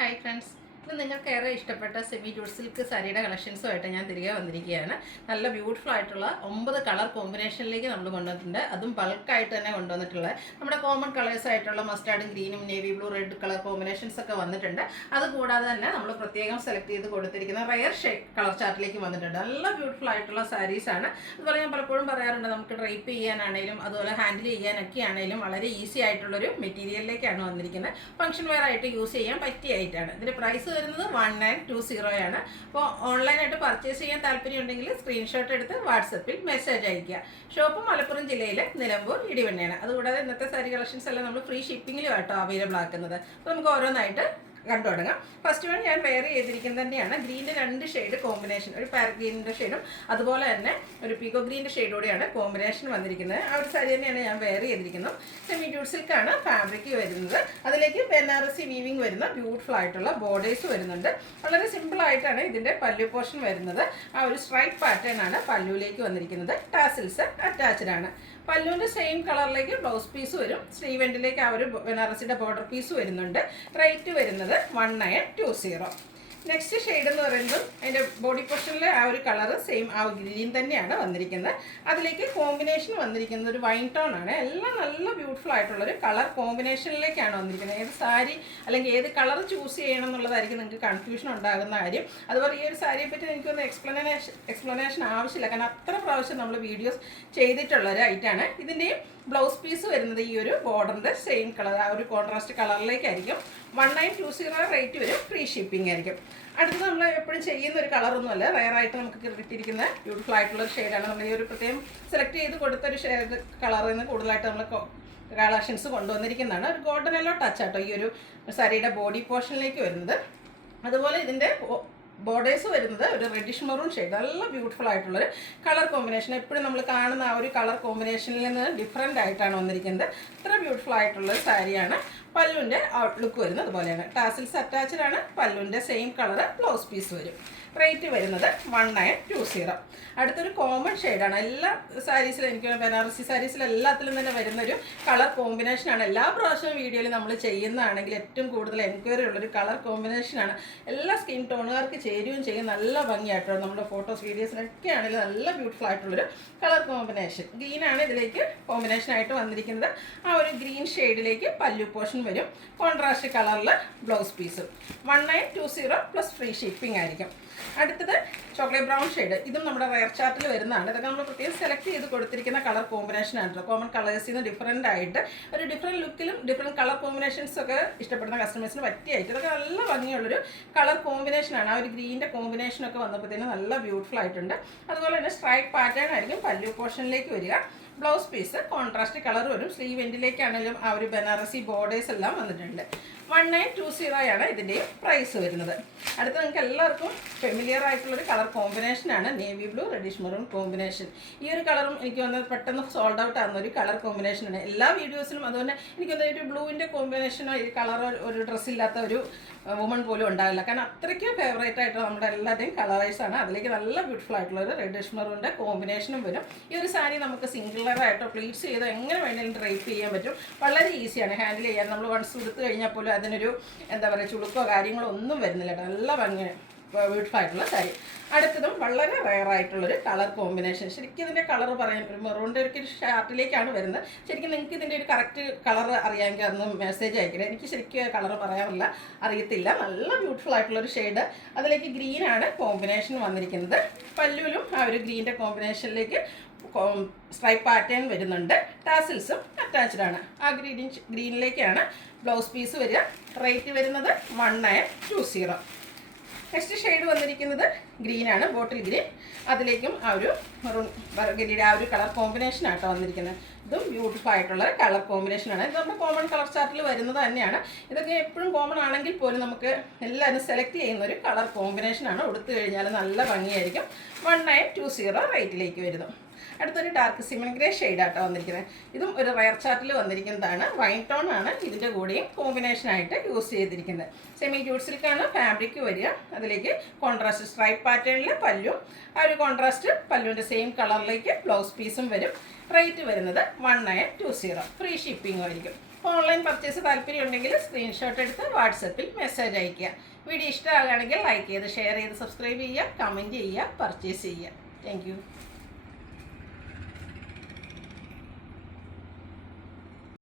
Hi friends. ഇന്ന് നിങ്ങൾക്ക് ഏറെ ഇഷ്ടപ്പെട്ട സെമി ഡ്യൂഡ് സിൽക്ക് സാരിയുടെ കളക്ഷൻസുമായിട്ട് ഞാൻ തിരികെ വന്നിരിക്കുകയാണ്. നല്ല ബ്യൂട്ടിഫുൾ ആയിട്ടുള്ള 9 കളർ കോമ്പിനേഷനിലേക്ക് നമ്മൾ കൊണ്ടുവന്നിട്ടുണ്ട്. അതും ബൾക്കായിട്ട് തന്നെ കൊണ്ടുവന്നിട്ടുള്ള നമ്മുടെ കോമൺ കളേഴ്സ് ആയിട്ടുള്ള മസ്റ്റാർഡും ഗ്രീനും navy blue red colour combinations ഒക്കെ വന്നിട്ടുണ്ട്. അതുകൂടാതെ തന്നെ നമ്മൾ പ്രത്യേകം സെലക്ട് ചെയ്ത് കൊടുത്തിരിക്കുന്ന റയർ ഷെയ്ഡ് കളർ ചാർട്ടിലേക്ക് വന്നിട്ടുണ്ട്. നല്ല ബ്യൂട്ടിഫുൾ ആയിട്ടുള്ള സാരീസാണ്. അതുപോലെ ഞാൻ പലപ്പോഴും പറയാറുണ്ട്, നമുക്ക് ഡ്രൈപ്പ് ചെയ്യാനാണെങ്കിലും അതുപോലെ ഹാൻഡിൽ ചെയ്യാനൊക്കെ ആണെങ്കിലും വളരെ ഈസി ആയിട്ടുള്ളൊരു മെറ്റീരിയലിലേക്കാണ് വന്നിരിക്കുന്നത്. ഫംഗ്ഷൻ വെയർ ആയിട്ട് യൂസ് ചെയ്യാൻ പറ്റിയായിട്ടാണ്. ഇതിൻ്റെ പ്രൈസ് വരുന്നത് 1920 ആണ്. അപ്പോൾ ഓൺലൈനായിട്ട് പർച്ചേസ് ചെയ്യാൻ താല്പര്യമുണ്ടെങ്കിൽ സ്ക്രീൻഷോട്ട് എടുത്ത് വാട്സപ്പിൽ മെസ്സേജ് അയയ്ക്കുക. ഷോപ്പ് മലപ്പുറം ജില്ലയിലെ നിലമ്പൂർ ഇടിവണ്ണയാണ്. അതുകൂടാതെ ഇന്നത്തെ സാരി കളക്ഷൻസ് എല്ലാം നമ്മൾ ഫ്രീ ഷിപ്പിങ്ങിലുമായിട്ടോ അവൈലബിൾ ആക്കുന്നത്. അപ്പോൾ നമുക്ക് ഓരോന്നായിട്ട് കണ്ടു തുടങ്ങാം. ഫസ്റ്റ് വൺ ഞാൻ വെയർ ചെയ്തിരിക്കുന്നത് തന്നെയാണ് ഗ്രീൻ്റെ 2 ഷെയ്ഡ് കോമ്പിനേഷൻ, ഒരു പാരറ്റ് ഗ്രീനിൻ്റെ ഷെയ്ഡും അതുപോലെ തന്നെ ഒരു പീക്കോ ഗ്രീൻ്റെ ഷെയ്ഡോടെയാണ് കോമ്പിനേഷൻ വന്നിരിക്കുന്നത്. ആ ഒരു സാരി തന്നെയാണ് ഞാൻ വെയർ ചെയ്തിരിക്കുന്നത്. സെമി ഡ്യൂഡ് സിൽക്കാണ് ഫാബ്രിക് വരുന്നത്. അതിലേക്ക് ബനാറസി വീവിങ് വരുന്ന ബ്യൂട്ടിഫുൾ ആയിട്ടുള്ള ബോർഡേഴ്സ് വരുന്നുണ്ട്. വളരെ സിമ്പിൾ ആയിട്ടാണ് ഇതിൻ്റെ പല്ലു പോർഷൻ വരുന്നത്. ആ ഒരു സ്ട്രൈപ്പ് പാറ്റേൺ ആണ് പല്ലുവിലേക്ക് വന്നിരിക്കുന്നത്. ടാസിൽസ് അറ്റാച്ച്ഡ് ആണ്. പല്ലുവിൻ്റെ സെയിം കളറിലേക്ക് ബ്ലൗസ് പീസ് വരും. സ്ലീവ് എൻഡിലേക്ക് ആ ഒരു ബനാറസിയുടെ ബോർഡർ പീസ് വരുന്നുണ്ട്. റേറ്റ് വരുന്നത് 1920. നെക്സ്റ്റ് ഷെയ്ഡ് എന്ന് പറയുന്നത് അതിൻ്റെ ബോഡി പോർഷനിൽ ആ ഒരു കളറ് സെയിം ആ ഗ്രീൻ തന്നെയാണ് വന്നിരിക്കുന്നത്. അതിലേക്ക് കോമ്പിനേഷൻ വന്നിരിക്കുന്നത് ഒരു വൈൻ ടോൺ ആണ്. എല്ലാം നല്ല ബ്യൂട്ടിഫുൾ ആയിട്ടുള്ളൊരു കളർ കോമ്പിനേഷനിലേക്കാണ് വന്നിരിക്കുന്നത്. ഏത് സാരി അല്ലെങ്കിൽ ഏത് കളർ ചൂസ് ചെയ്യണം എന്നുള്ളതായിരിക്കും നിങ്ങൾക്ക് കൺഫ്യൂഷൻ ഉണ്ടാകുന്ന കാര്യം. അതുപോലെ ഈ ഒരു സാരിയെ പറ്റി എനിക്കൊന്ന് എക്സ്പ്ലനേഷൻ ആവശ്യമില്ല, കാരണം അത്ര പ്രാവശ്യം നമ്മൾ വീഡിയോസ് ചെയ്തിട്ടുള്ള ഒരു ഐറ്റാണ്. ഇതിൻ്റെയും ബ്ലൗസ് പീസ് വരുന്നത് ഈ ഒരു ബോർഡറിൻ്റെ സെയിം കളർ ആ ഒരു കോൺട്രാസ്റ്റ് കളറിലേക്കായിരിക്കും. 1920 റേറ്റ് വരും. ഫ്രീ ഷിപ്പിംഗ് ആയിരിക്കും. അടുത്തത് നമ്മൾ എപ്പോഴും ചെയ്യുന്ന ഒരു കളറൊന്നുമല്ല, റയറായിട്ട് നമുക്ക് കിട്ടിയിരിക്കുന്ന ബ്യൂട്ടിഫുൾ ആയിട്ടുള്ളൊരു ഷെയ്ഡാണ്. നമ്മൾ ഈ ഒരു പ്രത്യേകം സെലക്ട് ചെയ്ത് കൊടുത്തൊരു ഷെയ്ഡ് കളറിൽ നിന്ന് കൂടുതലായിട്ട് നമ്മൾ കളക്ഷൻസ് കൊണ്ടുവന്നിരിക്കുന്നതാണ്. ഒരു ഗോൾഡൻ യെല്ലോ ടച്ച് ആട്ടോ ഈ ഒരു സാരിയുടെ ബോഡി പോർഷനിലേക്ക് വരുന്നത്. അതുപോലെ ഇതിൻ്റെ ബോർഡേഴ്സ് വരുന്നത് ഒരു റെഡിഷ് മെറൂൺ ഷെയ്ഡ്. നല്ല ബ്യൂട്ടിഫുൾ ആയിട്ടുള്ളൊരു കളർ കോമ്പിനേഷൻ. എപ്പോഴും നമ്മൾ കാണുന്ന ആ ഒരു കളർ കോമ്പിനേഷനിൽ നിന്ന് ഡിഫറെൻ്റ് ആയിട്ടാണ് വന്നിരിക്കുന്നത്. അത്ര ബ്യൂട്ടിഫുൾ ആയിട്ടുള്ളൊരു സാരിയാണ്. പല്ലുവിൻ്റെ ഔട്ട്ലുക്ക് വരുന്നത് അതുപോലെയാണ്. ടാസിൽസ് അറ്റാച്ച്ഡ് ആണ്. പല്ലുവിൻ്റെ സെയിം കളർ ബ്ലൗസ് പീസ് വരും. റേറ്റ് വരുന്നത് 1920. അടുത്തൊരു കോമൺ ഷെയ്ഡാണ്. എല്ലാ സാരീസിലും എനിക്ക് ബനാറസി സാരീസിലും എല്ലാത്തിലും തന്നെ വരുന്നൊരു കളർ കോമ്പിനേഷനാണ്. എല്ലാ പ്രാവശ്യവും വീഡിയോയിൽ നമ്മൾ ചെയ്യുന്നതാണെങ്കിൽ ഏറ്റവും കൂടുതൽ എൻക്വയറി ഉള്ളൊരു കളർ കോമ്പിനേഷനാണ്. എല്ലാ സ്കിൻ ടോണുകാർക്ക് ചേരുകയും ചെയ്യും. നല്ല ഭംഗിയായിട്ടോ നമ്മുടെ ഫോട്ടോസ് വീഡിയോസിനൊക്കെ ആണെങ്കിലും നല്ല ബ്യൂട്ടിഫുൾ ആയിട്ടുള്ളൊരു കളർ കോമ്പിനേഷൻ. ഗ്രീനാണ് ഇതിലേക്ക് കോമ്പിനേഷനായിട്ട് വന്നിരിക്കുന്നത്. ആ ഒരു ഗ്രീൻ ഷെയ്ഡിലേക്ക് പല്ലു പോർഷൻ വരും. കോൺട്രാസ്റ്റ് കളറിൽ ബ്ലൗസ് പീസും. 1920 പ്ലസ് ഫ്രീ ഷിപ്പിംഗ് ആയിരിക്കും. അടുത്തത് ചോക്ലേറ്റ് ബ്രൗൺ ഷെയ്ഡ്. ഇതും നമ്മുടെ റയർ ചാർട്ടിൽ വരുന്നതാണ്. ഇതൊക്കെ നമ്മൾ പ്രത്യേകം സെലക്ട് ചെയ്ത് കൊടുത്തിരിക്കുന്ന കളർ കോമ്പിനേഷനാണ്. കോമൺ കളേഴ്സിൽ നിന്ന് ഡിഫറൻ്റ് ആയിട്ട് ഒരു ഡിഫറെൻറ്റ് ലുക്കിലും ഡിഫറെൻറ്റ് കളർ കോമ്പിനേഷൻസ് ഒക്കെ ഇഷ്ടപ്പെടുന്ന കസ്റ്റമേഴ്സിന് പറ്റിയായിട്ട് ഇതൊക്കെ നല്ല ഭംഗിയുള്ളൊരു കളർ കോമ്പിനേഷനാണ്. ആ ഒരു ഗ്രീൻ്റെ കോമ്പിനേഷനൊക്കെ വന്നപ്പോഴത്തേനും നല്ല ബ്യൂട്ടിഫുൾ ആയിട്ടുണ്ട്. അതുപോലെ തന്നെ സ്ട്രൈപ്പ് പാറ്റേൺ ആയിരിക്കും പല്ലു പോർഷനിലേക്ക് വരിക. ബ്ലൗസ് പീസ് കോൺട്രാസ്റ്റ് കളർ വരും. സ്ലീവ് എൻഡിലേക്കാണെങ്കിലും ആ ഒരു ബനാറസി ബോർഡേഴ്സ് എല്ലാം വന്നിട്ടുണ്ട്. 1920 ഇതിൻ്റെയും പ്രൈസ് വരുന്നത്. അടുത്ത നിങ്ങൾക്ക് എല്ലാവർക്കും ഫെമിലിയർ ആയിട്ടുള്ളൊരു കളർ കോമ്പിനേഷനാണ് navy blue reddish maroon combination. ഈ ഒരു കളറും എനിക്ക് വന്നത് പെട്ടെന്ന് സോൾഡ് ഔട്ട് ആകുന്ന ഒരു കളർ കോമ്പിനേഷനാണ്. എല്ലാ വീഡിയോസിലും അതുപോലെ എനിക്കൊന്ന് ഒരു ബ്ലൂവിൻ്റെ കോമ്പിനേഷനോ ഈ കളർ ഒരു ഡ്രസ്സില്ലാത്ത ഒരു വുമൺ പോലും ഉണ്ടാവില്ല, കാരണം അത്രയ്ക്കും ഫേവറേറ്റ് ആയിട്ട് നമ്മുടെ എല്ലാവരുടെയും കളറൈസാണ്. അതിലേക്ക് നല്ല ബ്യൂട്ടിഫുൾ ആയിട്ടുള്ളൊരു റെഡിഷ് മെറൂണിൻ്റെ കോമ്പിനേഷനും വരും. ഈ ഒരു സാരി നമുക്ക് സിംഗിളറായിട്ടോ പ്ലീറ്റ്സ് ചെയ്തോ എങ്ങനെ വേണമെങ്കിലും ഡ്രൈപ്പ് ചെയ്യാൻ പറ്റും. വളരെ ഈസിയാണ് ഹാൻഡിൽ ചെയ്യാൻ. നമ്മൾ വൺസ് എടുത്ത് കഴിഞ്ഞാൽ പോലും അതിനൊരു എന്താ പറയുക ചുളുക്കോ കാര്യങ്ങളോ ഒന്നും വരുന്നില്ല. നല്ല ഭംഗി ബ്യൂട്ടിഫുൾ ആയിട്ടുള്ള സാരി. അടുത്തതും വളരെ റയർ ആയിട്ടുള്ളൊരു കളർ കോമ്പിനേഷൻ. ശരിക്കും ഇതിൻ്റെ കളർ പറയാൻ ഒരു മെറൂണിൻ്റെ ഒരു ഷാർട്ടിലേക്കാണ് വരുന്നത്. ശരിക്കും നിങ്ങൾക്ക് ഇതിൻ്റെ ഒരു കറക്റ്റ് കളർ അറിയാമെങ്കിൽ അന്ന് മെസ്സേജ് അയക്കണം. എനിക്ക് ശരിക്കും കളർ അറിയത്തില്ല. നല്ല ബ്യൂട്ടിഫുൾ ആയിട്ടുള്ളൊരു ഷെയ്ഡ്. അതിലേക്ക് ഗ്രീനാണ് കോമ്പിനേഷൻ വന്നിരിക്കുന്നത്. പല്ലുവിലും ആ ഒരു ഗ്രീൻ്റെ കോമ്പിനേഷനിലേക്ക് സ്ട്രൈപ്പ് പാറ്റേൺ വരുന്നുണ്ട്. ടാസിൽസും അറ്റാച്ച്ഡ് ആണ്. ആ ഗ്രീനിലേക്കാണ് ബ്ലൗസ് പീസ് വരിക. റേറ്റ് വരുന്നത് 1920. നെക്സ്റ്റ് ഷെയ്ഡ് വന്നിരിക്കുന്നത് ഗ്രീനാണ്, ബോട്ടിൽ ഗ്രീൻ. അതിലേക്കും ആ ഒരു മെറൂൺ ബർഗലിയുടെ ആ ഒരു കളർ കോമ്പിനേഷനാട്ടോ വന്നിരിക്കുന്നത്. ഇതും ബ്യൂട്ടിഫുൾ ആയിട്ടുള്ള കളർ കോമ്പിനേഷനാണ്. ഇത് നമ്മുടെ കോമൺ കളർ ചാർട്ടിൽ വരുന്നത് തന്നെയാണ്. ഇതൊക്കെ എപ്പോഴും കോമൺ ആണെങ്കിൽ പോലും നമുക്ക് എല്ലാവരും സെലക്ട് ചെയ്യുന്ന ഒരു കളർ കോമ്പിനേഷനാണ്. ഉടുത്തു കഴിഞ്ഞാൽ നല്ല ഭംഗിയായിരിക്കും. 1920 റേറ്റിലേക്ക് വരുന്നു. അടുത്തൊരു ഡാർക്ക് സിമൺ ഗ്രേ ഷെയ്ഡാട്ടോ വന്നിരിക്കുന്നത്. ഇതും ഒരു റയർ ചാർട്ടിൽ വന്നിരിക്കുന്നതാണ്. വൈൻ ടോൺ ആണ് ഇതിൻ്റെ കൂടെയും കോമ്പിനേഷനായിട്ട് യൂസ് ചെയ്തിരിക്കുന്നത്. സെമി ഡ്യൂഡ് സിൽക്കാണ് ഫാബ്രിക് വരിക. അതിലേക്ക് കോൺട്രാസ്റ്റ് സ്ട്രൈപ്പ് പാറ്റേണിൽ പല്ലു, ആ ഒരു കോൺട്രാസ്റ്റ് പല്ലുവിൻ്റെ സെയിം കളറിലേക്ക് ബ്ലൗസ് പീസും വരും. റേറ്റ് വരുന്നത് 1920. ഫ്രീ ഷിപ്പിംഗ് ആയിരിക്കും. അപ്പോൾ ഓൺലൈൻ പർച്ചേസ് താല്പര്യം ഉണ്ടെങ്കിൽ സ്ക്രീൻഷോട്ട് എടുത്ത് വാട്സപ്പിൽ മെസ്സേജ് അയയ്ക്കുക. വീഡിയോ ഇഷ്ടമാകുകയാണെങ്കിൽ ലൈക്ക് ചെയ്ത് ഷെയർ ചെയ്ത് സബ്സ്ക്രൈബ് ചെയ്യുക, കമൻറ്റ് ചെയ്യുക, പർച്ചേസ് ചെയ്യുക. താങ്ക്